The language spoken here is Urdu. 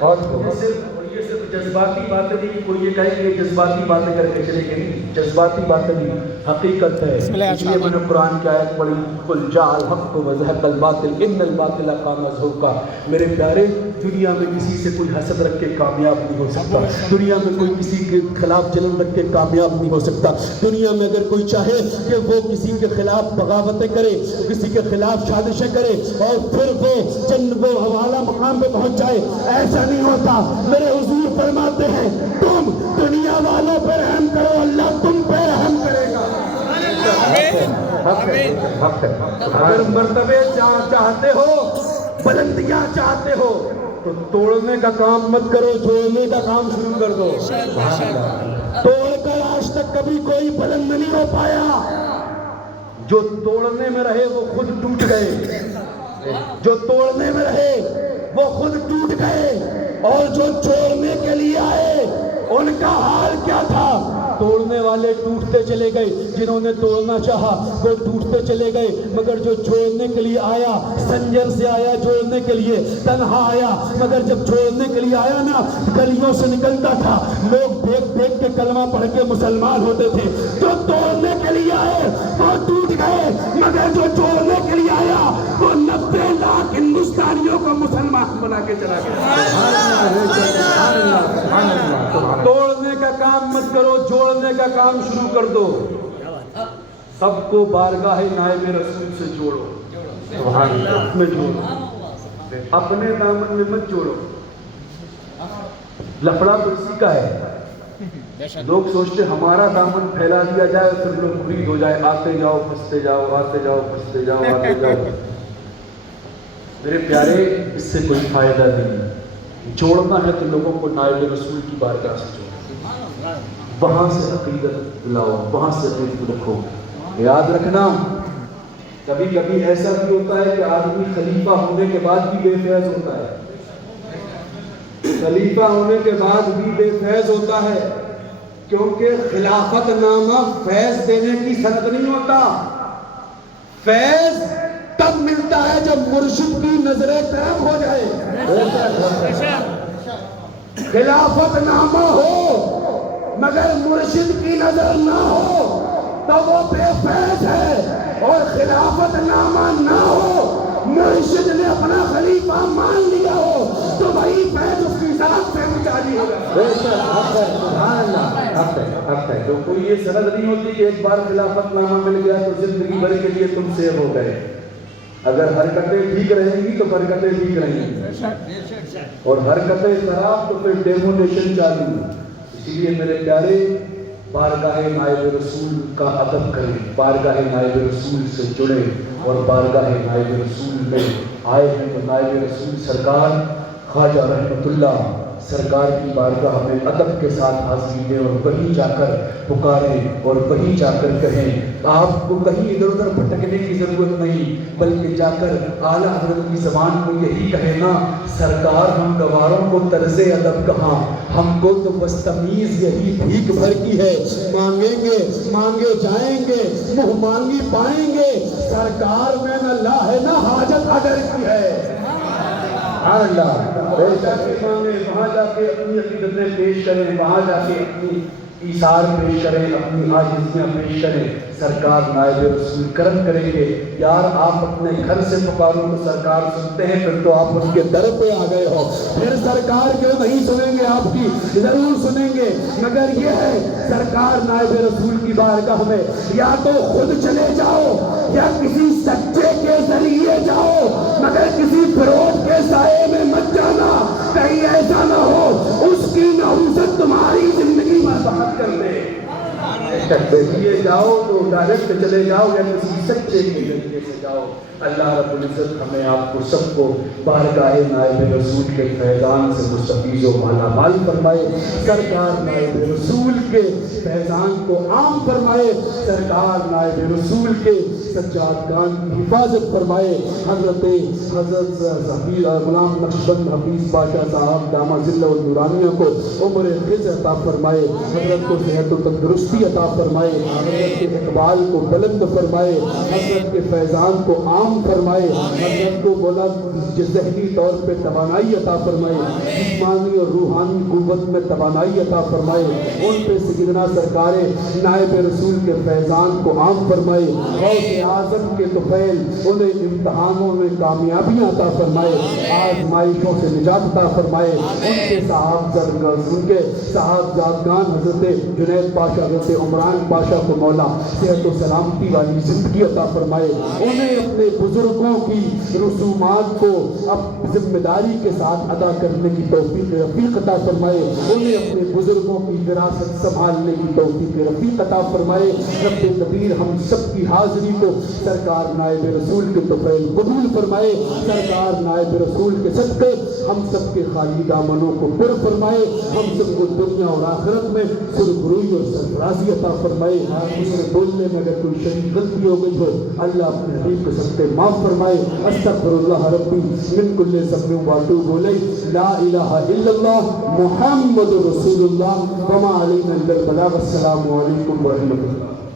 اور یہ صرف جذباتی باتیں نہیں، کوئی یہ کہے کہ جذباتی باتیں کر کے چلے گئے، جذباتی باتیں نہیں، حقیقت ہے۔ اس لیے میں نے قرآن کی آیت پڑھی، قل جاء الحق وزهق الباطل ان الباطل کان زهوقا۔ میرے پیارے، دنیا میں کسی سے کوئی حسد رکھ کے کامیاب نہیں ہو سکتا، دنیا میں کوئی کسی کے خلاف جلن رکھ کے کامیاب نہیں ہو سکتا۔ دنیا میں اگر کوئی چاہے کہ وہ کسی کے خلاف بغاوتیں کرے، کسی کے خلاف سازشیں کرے اور پھر وہ وہ حوالہ مقام پہ پہنچ جائے، ایسا نہیں ہوتا۔ میرے حضور فرماتے ہیں تم دنیا والوں پہ رحم کرو، اللہ تم پہ رحم کرے گا۔ اگر مرتبے چاہتے ہو، بلندیاں چاہتے ہو تو توڑنے کا کام مت کرو، جوڑنے کا کام شروع کر دو۔ توڑ کر آج تک کبھی کوئی بلند نہیں ہو پایا۔ جو توڑنے میں رہے وہ خود ٹوٹ گئے، جو توڑنے میں رہے وہ خود ٹوٹ گئے، اور جو جوڑنے کے لیے آئے ان کا حال کیا تھا؟ توڑنے والے ٹوٹتے چلے گئے، جنہوں نے توڑنا چاہا وہ ٹوٹتے چلے گئے، مگر جو جوڑنے کے لیے آیا، سنجر سے آیا جوڑنے کے لیے، تنہا آیا، مگر جب جوڑنے کے لیے آیا نا، گلیوں سے نکلتا تھا، لوگ دیکھ دیکھ کے کلمہ پڑھ کے مسلمان ہوتے تھے۔ جو توڑنے کے لیے آئے وہ ٹوٹ گئے، مگر جو جوڑنے کے لیے آیا وہ 90 لاکھ ہندوستانیوں کو مسلمان بنا کے چلا گیا۔ توڑنے کا کام مت کرو، جوڑنے کا کام شروع کر دو۔ سب کو بارگاہ نائب رسول سے جوڑو، میں جوڑو، اپنے دامن میں مت جوڑو۔ لفڑا تو اسی کا ہے، لوگ سوچتے ہمارا دامن پھیلا دیا جائے پھر لوگ مرید ہو جائے، آتے جاؤ پھنستے جاؤ، آتے جاؤ پھنستے جاؤ، آتے جاؤ۔ میرے پیارے، اس سے کوئی فائدہ نہیں۔ جوڑنا ہے تو لوگوں کو نائب رسول کی بارگاہ سے جوڑو، وہاں سے عقیدت لاؤ، وہاں سے عقیدت رکھو۔ یاد رکھنا، کبھی کبھی ایسا بھی ہوتا ہے کہ آدمی خلیفہ ہونے کے بعد بھی بے فیض ہوتا ہے، خلیفہ ہونے کے بعد بھی بے فیض ہوتا ہے، کیونکہ خلافت نامہ فیض دینے کی سند نہیں ہوتا۔ فیض تب ملتا ہے جب مرشد کی نظر کرم ہو جائے۔ خلافت نامہ ہو مگر مرشد کی نظر نہ ہو تو وہ بے فیض ہے، اور خلافت نامہ نہ ہو، مرشد نے اپنا خلیفہ مان لیا ہو تو وہی فیض اس کی ذات سے جاری ہوگا۔ حق ہے، تو کوئی یہ سند نہیں ہوتی کہ ایک بار خلافت نامہ مل گیا تو زندگی بھر کے لیے تم سیو ہو گئے۔ اگر حرکتیں ٹھیک رہیں گی تو برکتیں ٹھیک رہیں گی، اور حرکتیں خراب تو پھر ڈیمونیشن چالو۔ اسی لیے میرے پیارے، بارگاہ نائب رسول کا ادب کریں، بارگاہ نائب رسول سے جڑے، اور بارگاہ نائب رسول میں آئے ہیں تو نائب رسول سرکار خواجہ رحمت اللہ سرکار کی بارگاہ میں ادب کے ساتھ حاضری دیں، اور وہیں جا کر پکاریں، اور وہیں جا کر کہیں۔ آپ کو کہیں ادھر ادھر بھٹکنے کی ضرورت نہیں، بلکہ جا کر اعلیٰ حضرت کی زبان کو یہی کہنا، سرکار ہم گواروں کو طرز ادب کہاں، ہم کو تو بس تمیز یہی بھیک بھر کی ہے، مانگیں گے مانگے جائیں گے، منہ مانگی پائیں گے، سرکار میں نہ لا ہے نہ حاجت اگر کی ہے۔ اللہ وہاں جا کے اپنی عقیدتیں پیش کریں، وہاں جا کے اپنی ایثار پیش کریں، اپنی عاجزیاں پیش کریں، سرکار نائب رسول کرم کریں گے۔ یار آپ اپنے گھر سے پکارو تو سرکار سنتے ہیں، پھر تو آپ ان کے در پہ آ گئے ہو، پھر سرکار کیوں نہیں سنیں گے؟ آپ کی ضرور سنیں گے، مگر یہ ہے سرکار نائب رسول کی بارگاہ میں یا تو خود چلے جاؤ یا کسی سچے کے ذریعے جاؤ، مگر کسی فروٹ کے سائے میں مت جانا، کہیں ایسا نہ ہو اس کی نحوست تمہاری زندگی برباد کر دے۔ ذریعے جاؤ تو ڈائریکٹ چلے جاؤ یا کسی سچے کے ذریعے سے جاؤ۔ اللہ رب العزت ہمیں آپ کو سب کو بارگاہ نائب رسول کے فیضان سے مستفیض و مالا مال فرمائے، سرکار نائب رسول کے فیضان کو عام فرمائے، سرکار نائب رسول کے سجادگان کی حفاظت فرمائے۔ حضرت غلام نقشبند حفیظ پاشا صاحب دامہ ظلہ النورانیہ کو عمر خضر عطا فرمائے، حضرت کو صحت و تندرستی عطا عطا فرمائے، حضرت کے اقبال کو بلند فرمائے، حضرت کے فیضان کو عام فرمائے، حضرت کو بلند ذہنی طور پہ توانائی عطا فرمائے، جسمانی اور روحانی قوت میں توانائی عطا فرمائے، ان پہ سیدنا سرکار نائب رسول کے فیضان کو عام فرمائے، غوث اعظم کے طفیل انہیں امتحانوں میں کامیابیاں عطا فرمائے، آزمائشوں سے نجات عطا فرمائے، ان کے صاحبزادگان حضرت جنید پاشا، حضرت عمران پاشا کو مولا صحت و سلامتی والی زندگی عطا فرمائے، انہیں اپنے بزرگوں کی رسومات کو اب ذمہ داری کے ساتھ ادا کرنے کی توفیق رفیق عطا فرمائے، انہیں اپنے بزرگوں کی وراثت سنبھالنے کی توفیق رفیق عطا فرمائے۔ رب قدیر ہم سب کی حاضری کو سرکار نائب رسول کے طفیل قبول فرمائے، سرکار نائب رسول کے صدقے ہم سب کے خالی دامنوں کو پر فرمائے، ہم سب کو دنیا اور آخرت میں سرفروئی اور سرفرازی عطا فرمائے۔ اسے بولنے میں اگر کوئی شریک غلطی ہو گئی ہو اللہ اپنے حبیب کے صدقے معاف فرمائے۔ استغفر اللہ ربی من کل ذنب واتوب الیہ، لا الہ الا اللہ محمد رسول اللہ وما علینا الا البلاغ۔ السلام علیکم ورحمۃ اللہ۔